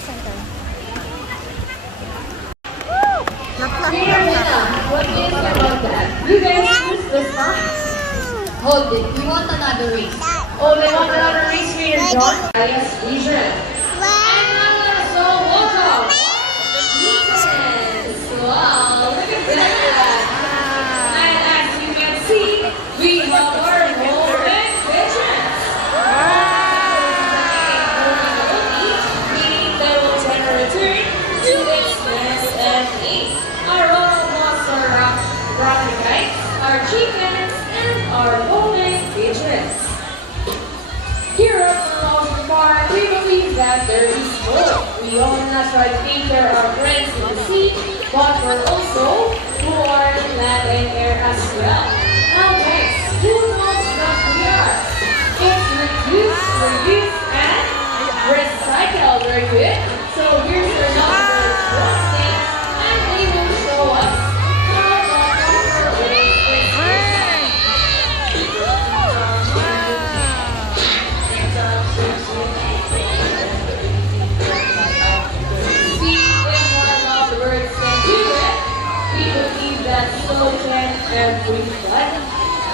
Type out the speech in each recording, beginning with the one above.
center. What do you think about that? You guys choose the sign. Hold it. We want another race. Oh, they want another race for your John? Yes, Asian. And so welcome. Yes. Wow, look at that. And as you can see, we have our golden pigeons. Meaning they will try to return to its nest and eat. Our royal monster rocket kites, our chickens, and our golden pigeons. Here at the Northern Park, we believe that there is hope. We all not try to take care of our friends in the sea, but we're also who are in land and air as well. Now guys, who knows what we are? It's reduce, and recycle. Very good. So here's our number one thing, and they will show us how to everyone.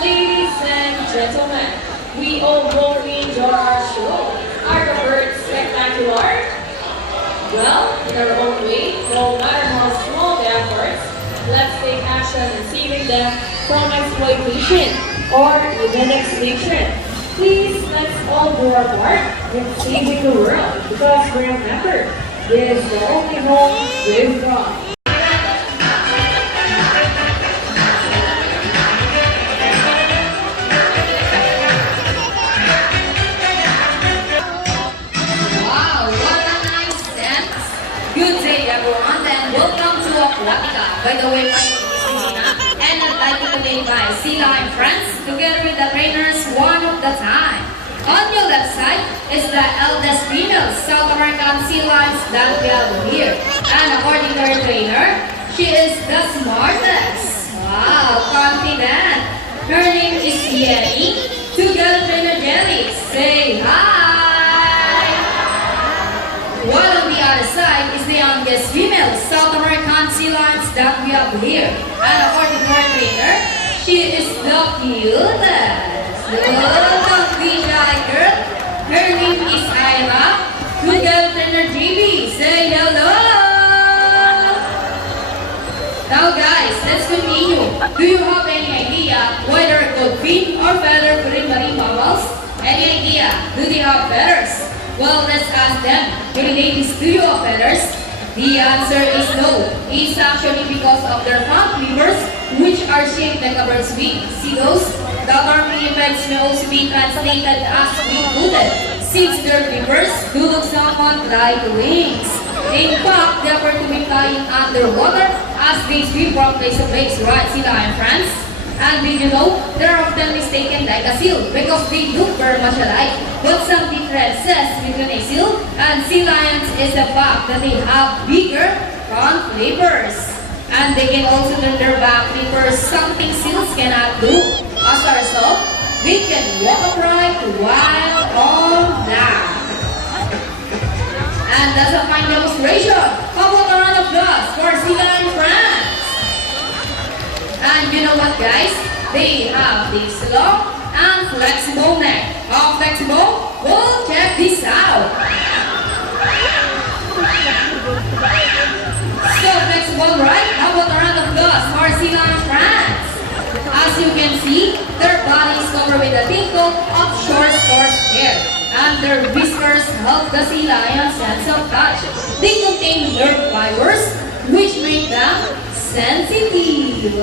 Ladies and gentlemen, we all hope we enjoy our show. Are the birds spectacular? Well, in our own way, no matter how small the efforts, let's take action in saving them from exploitation or even extinction. Please, let's all do our part in saving the world, because remember, this is the only home we've got. By the way, my name is Nina, and I'd like to today by Sila and friends, together with the trainers one of the time. On your left side is the eldest female South American sea lions that we have here. And according to her trainer, she is the smartest. Wow, confident. Her name is Yenny. Together trainer Jelly, say hi. While on the other side is the youngest female South American sea lions that we have here. And according to our trainer, she is the cutest. Don't be shy, girl. Her name is Ira. Together trainer JB, say hello. Now guys, let's continue. Do you have any idea whether it could fin or feather for marine mammals? Any idea? Do they have feathers? Well, let's ask them. Hey ladies, do you have feathers? The answer is no. It's actually because of their front flippers, which are shaped like a bird's wing. See those? The term effects may also be translated as wing-footed, since their flippers do look somewhat like wings. In fact, they appear to be flying underwater as they swim from place to place, right, Sila and friends? And did you know, they're often mistaken like a seal because they look very much alike. But some differences between a seal and sea lions is the fact that they have bigger front flippers. And they can also turn their back flippers, something seals cannot do. As a result, they can walk upright while on land. And that's a fine demonstration. How about a round of applause for Sila and friends? And you know what guys? They have this long and flexible neck. How flexible? Well, check this out. So flexible, right? How about a round of applause for Sila and friends? As you can see, their body is covered with a tinkle of short hair. And their whiskers help the sea lion's sense of touch. They contain nerve fibers, which make them sensitive.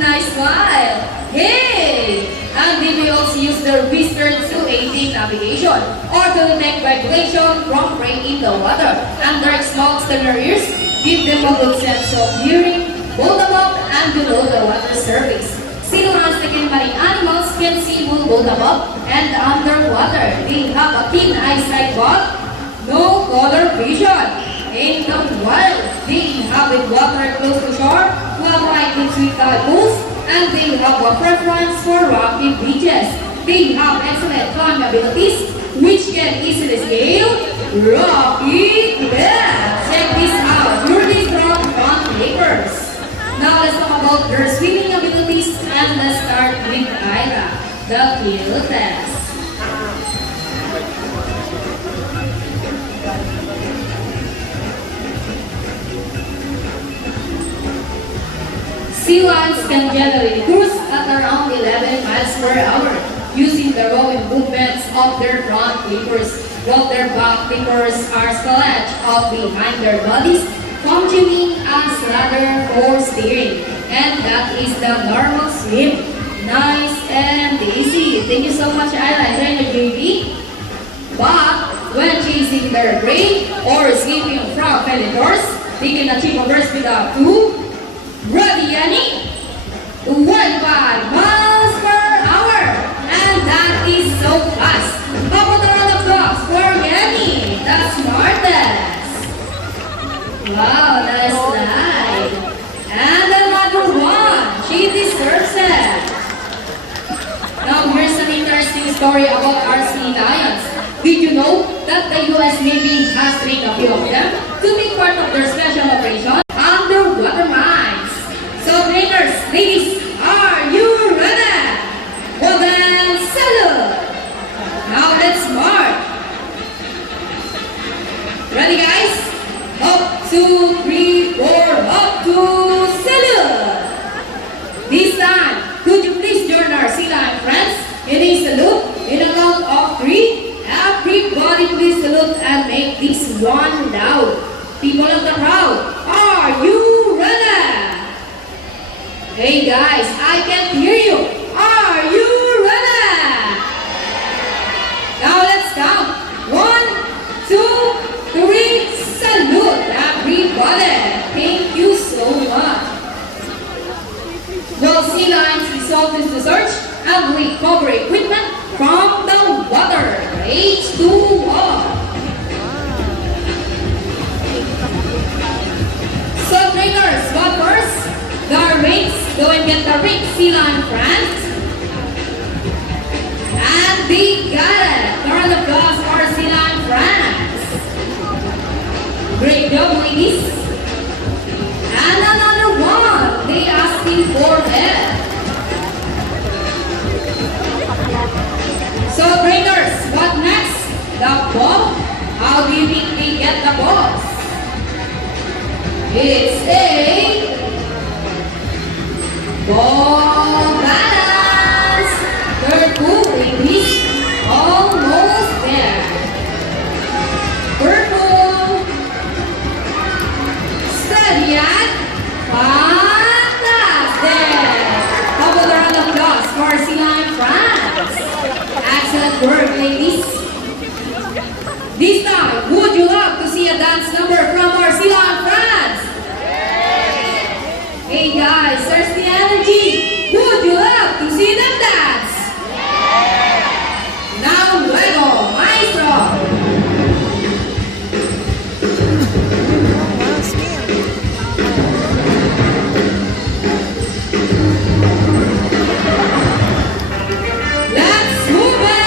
Nice smile. Hey! And they may also use their whiskers to aid in navigation or to detect vibration from prey in the water. And their small external ears give them a good sense of hearing both above and below the water surface. Sea lions, like in marine animals, can see both above and underwater. They have a keen eyesight but no color vision. In the wild, they inhabit water close to shore, while hiking sweet pools, and they have a preference for rocky beaches. They have excellent climb abilities which can easily scale rocky cliffs. Check this out. Really strong front flippers. Now let's talk about their swimming abilities and let's start with Ira, the field test. Sea lions can generally cruise at around 11 miles per hour using the rowing movements of their front flippers, while their back flippers are stretched out behind their bodies, functioning as rudder for steering. And that is the normal swim. Nice and easy. Thank you so much, Ira and Trainer JB. But when chasing their prey or escaping from predators, they can achieve a burst speed up to Ready, Yanni? 1.5 miles per hour. And that is so fast. How about a round of applause for Yanni, the smartest? Wow, nice slide. And another one. She deserves it. Now here's an interesting story about our sea lions. Did you know that the US Navy has trained a few of them to be part of their special operation underwater mines? So trainers, ladies, are you ready? Well then, salute! Now let's march. Ready guys? Up, 2, 3, 4, up to salute! This time, could you please join our sea lion friends in a salute in a count of 3? Everybody please salute and make this one loud. People of the crowd, are you ready? Hey guys, I can't hear you. Are you ready? Now let's count. 1, 2, 3, salute everybody. Thank you so much. Well, sea lions resolve to search and recover equipment from the water. H2O. So trainers, what first? The rings. Go and get the rings, sea lion friends. And they got it. Round of applause for our sea lion friends. Great job, ladies. And another one. They asking for it. So trainers, what next? The ball? How do you think they get the balls? It's a ball balance. Third pool, ladies. Almost there. Purple. Steady and fantastic. How about a round of applause for our sea lion friends? Excellent work, ladies. This time, would you love to see a dance number from our sea lion friends? Hey guys, there's the energy. Would you love to see them dance? Now, Lego, maestro. Let's move it!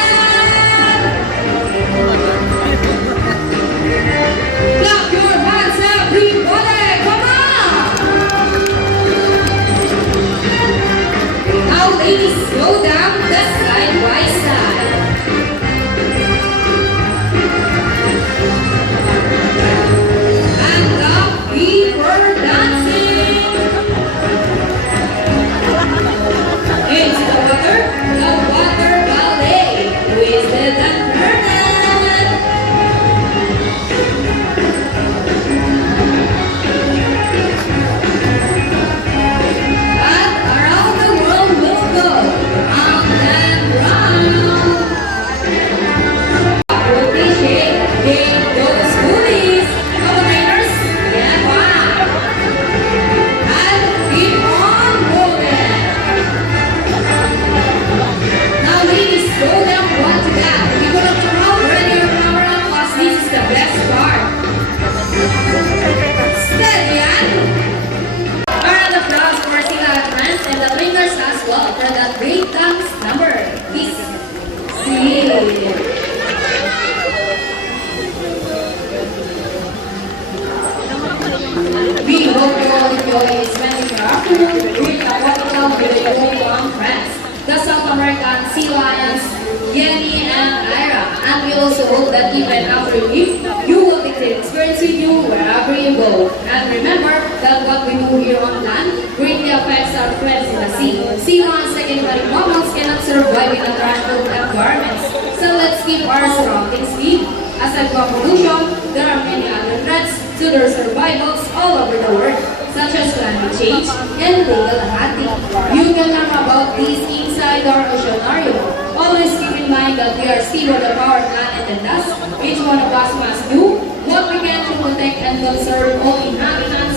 Lions, Yenny, and Ira. And we also hope that even after you leave, you will take the experience with you wherever you go. And remember that what we do here on land greatly affects our friends in the sea. Sea lions, secondary mammals cannot survive in a threshold environments. So let's keep our surroundings clean. Aside from pollution, there are many other threats to their survivals all over the world, such as climate change and illegal hunting. You can learn about these inside our oceanarium. Always keep in mind that we are steward of our planet and thus, each one of us must do what we can to protect and conserve all inhabitants